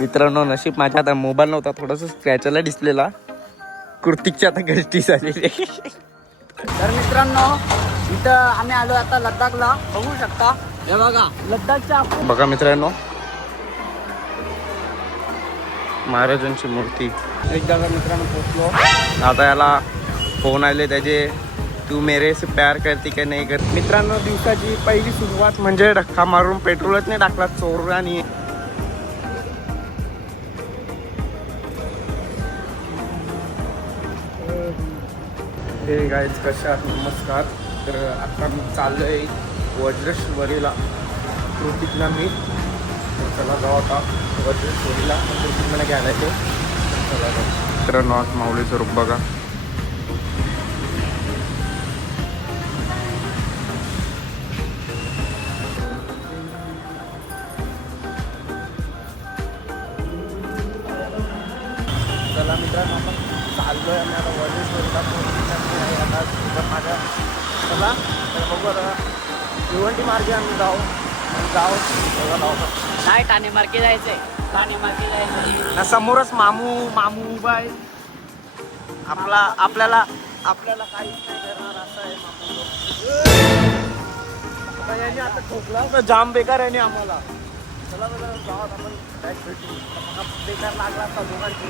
मित्रांनो नशीब माझ्या आता मोबाईल नव्हता, थोडंसं स्क्रॅचला डिस्प्लेला. कृतिकच्या आता घरटी झालेली. तर मित्रांनो इथं आम्ही आलो आता लद्दाखला. बघू शकता हे बघा लद्दाखच्या. बघा मित्रांनो महाराजांची मूर्ती. एकदा मित्रांनो पोहोचलो. आता याला फोन आले त्याचे, तू मेरे से प्यार करती का नाही करती. मित्रांनो दिवसाची पहिली सुरुवात म्हणजे धक्का मारून पेट्रोलच नाही टाकला चोरांनी. हे गाईज कशा आहात, नमस्कार. तर आता मी चाललोय वज्रेश्वरीला, कृतिकला मी. चला जाऊ आता वज्रेश्वरीला, कृतिक मला घ्यायला येतो. चला जाऊ. मित्रांनो आज माऊलीचं रूप बघा. चला मित्रांनो आपण चाललोय आम्ही आता वज्रेश्वरीला. आता माझ्या चला तर बघू आता भिवंडी मार्गे आम्ही जाऊ. नाही ठाणे मार्गे जायचंय. ठाणे मार्गे जायचंय. समोरच मामू उभा आहे. आपल्याला काहीच नाही करणार असं आहे मामू. आता याने आता ठोकला तर जाम बेकार आहे आम्हाला. चला जाऊ आपण बॅग भेटू. बेकार लागला असता दोघांची.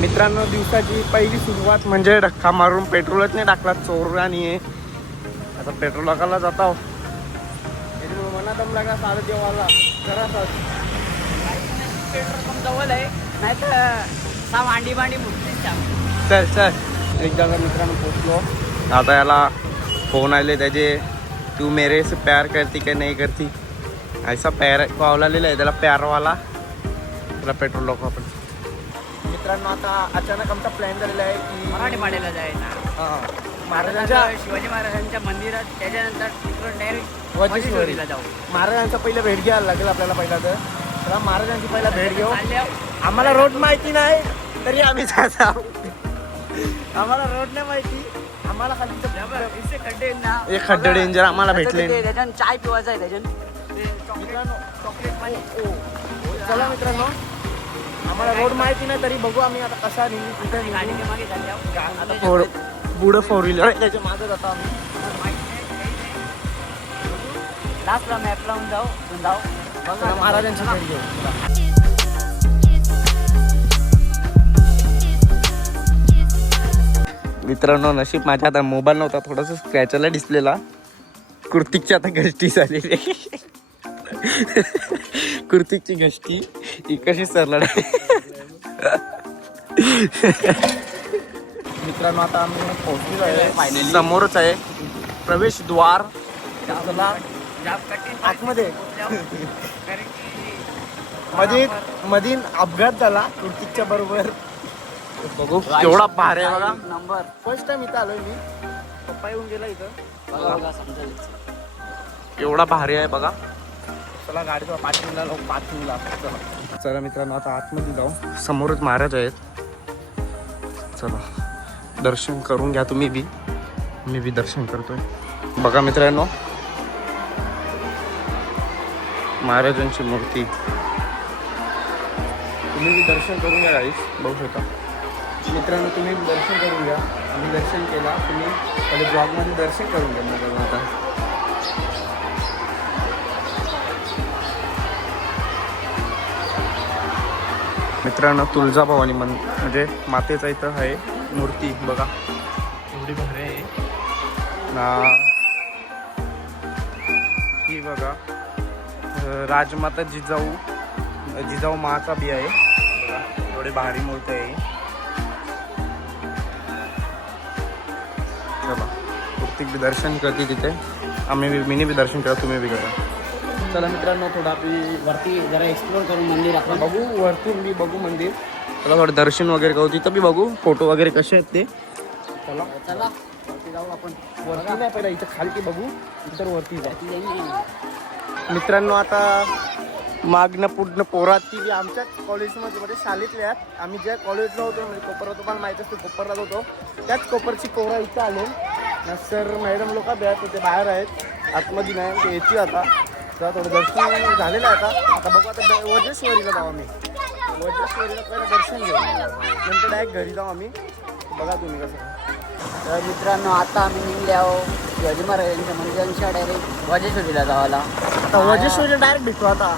मित्रांनो दिवसाची पहिली सुरुवात म्हणजे धक्का मारून पेट्रोलच नाही टाकला चोरांनी. आता पेट्रोल टाकायला जातो. त्याच्यामुळे मना दम लागला साडे देवाला जरा पेट्रोल पंप जवळ आहे. नाही तर सा भांडी मुठलीच. चल एकदा मित्रांनो पोचलो. आता याला फोन आले त्याचे, तू मेरे से प्यार करती का नाही करती. ऐसा प्यार पावलेला आहे त्याला, प्यारवाला. त्याला पेट्रोल टाकू आपण. मित्रांनो आता अचानक आमचा प्लॅन झालेला आहे की मराठी पाड्याला जायचं. महाराजांच्या शिवाजी महाराजांच्या मंदिरात, त्याच्यानंतर तिकडून डायरेक्ट वज्रेश्वरीला जाऊ. महाराजांचा पहिलं भेट घ्यायला लागेल आपल्याला. पहिला तर चला महाराजांची पहिला भेट घेऊ. चालल्यावर आम्हाला रोड माहिती नाही तरी आम्ही जात आहोत. आम्हाला रोड नाही माहिती. आम्हाला खाली इथे खड्डे आहेत ना. एक खड्डे डेंजर आम्हाला भेटले. त्याच्यानं चाय पिवायचा आहे. त्याच्यानं चॉकलेट पाणी. चला मित्रांनो आम्हाला रोड माहिती नाही तरी बघू आम्ही आता कसा निघू कुठे निघू. गाडीच्या मागे चालल्यावर आता पुढं 4 व्हीलर त्याच्या मागे जातो आम्ही. लास्टला मॅप लावून जाऊ. चला, महाराजांची भेट घेऊ. मित्रांनो नशीब माझ्या आता मोबाईल नव्हता, थोडंसं स्क्रॅचला डिस्प्लेला. कृतिकची आता घष्टी झालेली. कृतिकची घष्टी ही कशी सरला. मित्रांनो आता आम्ही पोहोचलेलो आहे. समोरच आहे प्रवेशद्वार. आतमध्ये मधीन अपघात झाला कृतिकच्या बरोबर. बघू केवढा भारी आहे बघा. नंबर फर्स्ट टाइम इथं आलोय मी. पप्पा येऊन गेला इथं. समजेल. एवढा भारी आहे बघा. चला गाडीचा पार्किंगला चला मित्रांनो आता आतमध्ये जाऊ. समोरच महाराज आहेत. चला दर्शन करून घ्या तुम्ही बी. मी बी दर्शन करतोय. बघा मित्रांनो महाराजांची मूर्ती. तुम्ही बी दर्शन करून घ्या गाईस. बघू शकता मित्रांनो तुम्ही दर्शन करून घ्या. आम्ही दर्शन केला. तुम्ही पहिले ब्लॉगमध्ये दर्शन करून घ्या. मग आता मित्रांनो तुळजाभवानी म्हणजे मातेचा इथं आहे मूर्ती. बघा एवढी भारी आहे ना. ही बघा राजमाता जिजाऊ माचा बी आहे. बघा एवढी भारी मूर्ती आहे. चला मूर्ती बी दर्शन करते तिथे. मी बी दर्शन करा, तुम्ही बी करा. चला मित्रांनो थोडं आपली वरती जरा एक्सप्लोर करून मंदिर आपण बघू. वरतून बी बघू मंदिर. चला थोडं दर्शन वगैरे करू. तिथं बी बघू फोटो वगैरे कसे आहेत ते. चला वरती जाऊ आपण. वरती नाही पहिला इथं खालती बघू. इतर वरती जाऊ. वरती जाईल. मित्रांनो आता मागणं पुढणं पोराती बी आमच्याच कॉलेजमध्ये शाळेतले आहेत. आम्ही ज्या कॉलेजला होतो म्हणजे कोपरला, तुम्हाला माहीत असतं कोपरलाच होतो, त्याच कोपरची पोरं इथं आले. सर मॅडम लोक तिथे बाहेर आहेत. आतमध्ये नाही ते येतील आता. तेव्हा थोडं दर्शन झालेलं आहे आता बघू आता वज्रेश्वरीला जाऊ आम्ही वज्रेश्वरीला पहिलं दर्शन घेऊ नंतर डायरेक्ट घरी जाऊ आम्ही बघा तुम्ही कसं. तर मित्रांनो आता आम्ही निघले आहो शिवाजी महाराजांच्या मंदिरांच्या डायरेक्ट वजेश्वरीला जावाला. आता वज्रेश्वरीला डायरेक्ट भेटू आता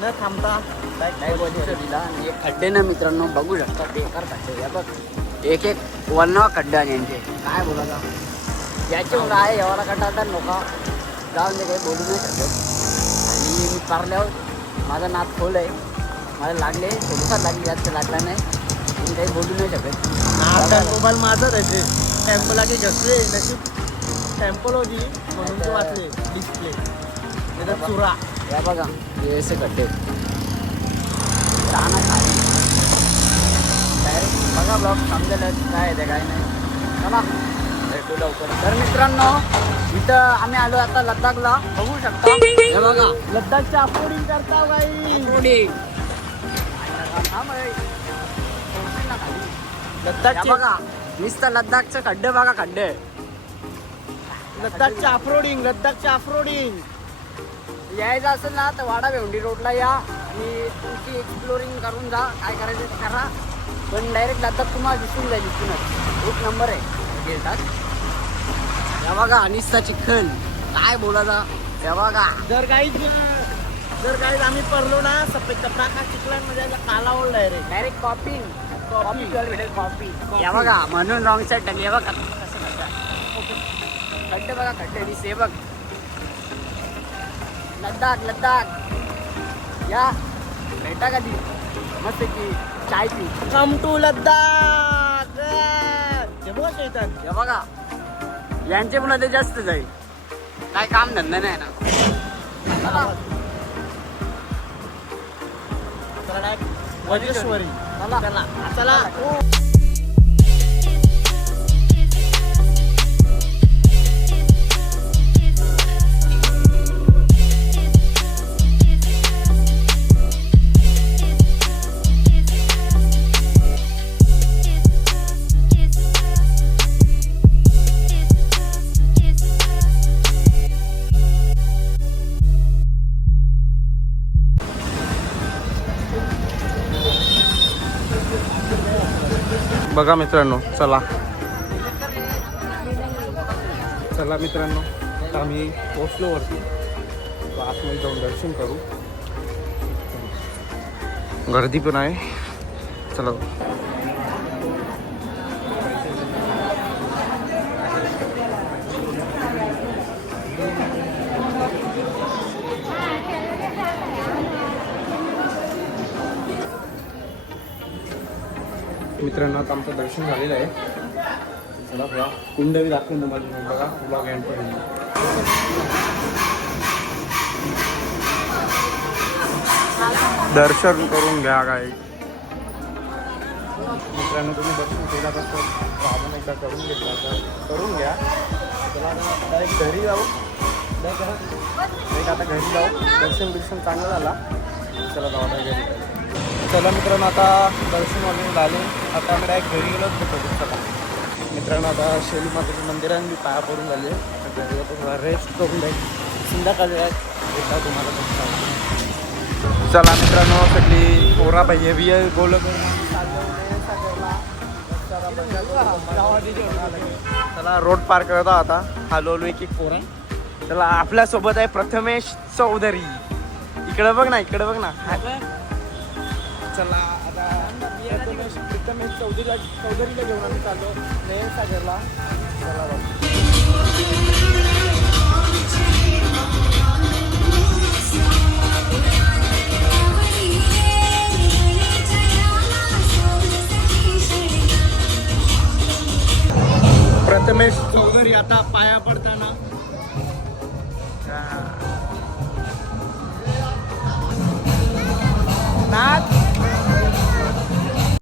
न थांबता डायरेक्ट वजेश्वरीला. आणि हे खड्डे ना मित्रांनो बघू शकता बेकार खड्डे या बघ एक वन्नावा खड्डे आणि यांचे काय बोलायला याचे मुलं आहे एवढा खड्डा आता लोक जाऊन ते काही बोलू नाही शकत. आणि मी पारल्यावर माझा नाद खोल आहे मला लागले थोडंफार लागले जास्त लागला नाही मी काही बोलू नाही शकत. आता मोबाईल माझाच आहे टेम्पल आधी घसले नशीब टेम्पल होती म्हणून ते वाचले डिस्प्ले त्याचा चुरा. या बघा हे असे खड्डे राहणार खाली डायरेक्ट बघा ब्लॉग समजेल काय आहे ते काय नाही. चला भेटू लवकर. तर मित्रांनो इथं आम्ही आलो आता लद्दाखला बघू शकता हे बघा लद्दाखच्या अफोर्डिंग करता बाई पुढे लद्दाखचे बघा नुसतं लद्दाखचं खड्डे बघा खड्डे लद्दाखच्या अफरोडिंग यायचं असेल ना तर वाडा भेवंडी रोडला या आणि तुमची एक्सप्लोरिंग करून जा काय करायचं ते करा. पण डायरेक्ट लद्दाख तुम्हाला दिसून जाईल इथूनच एक नंबर आहे गेलतात. या बघा अनिस्ता चिखल काय बोलायचा या बघा. जर काही आम्ही पडलो ना सफेद कपडा का चिखलांमध्ये काला ओढलाय रे डायरेक्ट कॉपी भेटेल कॉपी. या बघा म्हणून रॉंग साईड टाकली बघा कसं खड्डे बघा खड्डे दिसते बघ. लद्दाख या भेटा कधी मस्त की चाय पी. कम टू लद्दाख ते बघ येतात हे बघा यांचे पण ते जास्त जाईल काय काम धंदा नाही ना. वज्रेश्वरी चला चला बघा मित्रांनो चला मित्रांनो आता आम्ही पोचलो वरती आतमध्ये जाऊन दर्शन करू. गर्दी पण आहे चला. मित्रांनो आता आमचं दर्शन झालेलं आहे. चला बघा कुंड बी दाखवून तुम्हाला बघा ब्लॉग एंड पर्यंत. दर्शन करून घ्या काय मित्रांनो तुम्ही दर्शन केला तर आपण एकदा करून घेतला तर करून घ्या. चला डायरेक्ट घरी जाऊ आता घरी जाऊ दर्शन चांगलं झाला. चला जाऊ आता घरी. चला मित्रांनो आता दर्शन वगैरे झाले आता आम्ही डायरेक्ट घरी गेलो होतो. चला मित्रांनो आता शेली मातेच्या मंदिरांनी पाया पडून झाले तर घरी थोडा रेस्ट करून जाईल संध्याकाळी एकदा तुम्हाला. चला मित्रांनो सगळी पोरा पाहिजे बी बोलत चला रोड पार करत आता हळूहळू एक पोरा. चला आपल्यासोबत आहे प्रथमेश चौधरी. इकडं बघ ना चला आता प्रथमेश चौधरीला घेऊन आम्ही चाललो नयन सागरला. चला प्रथमेश चौधरी आता पाया पडताना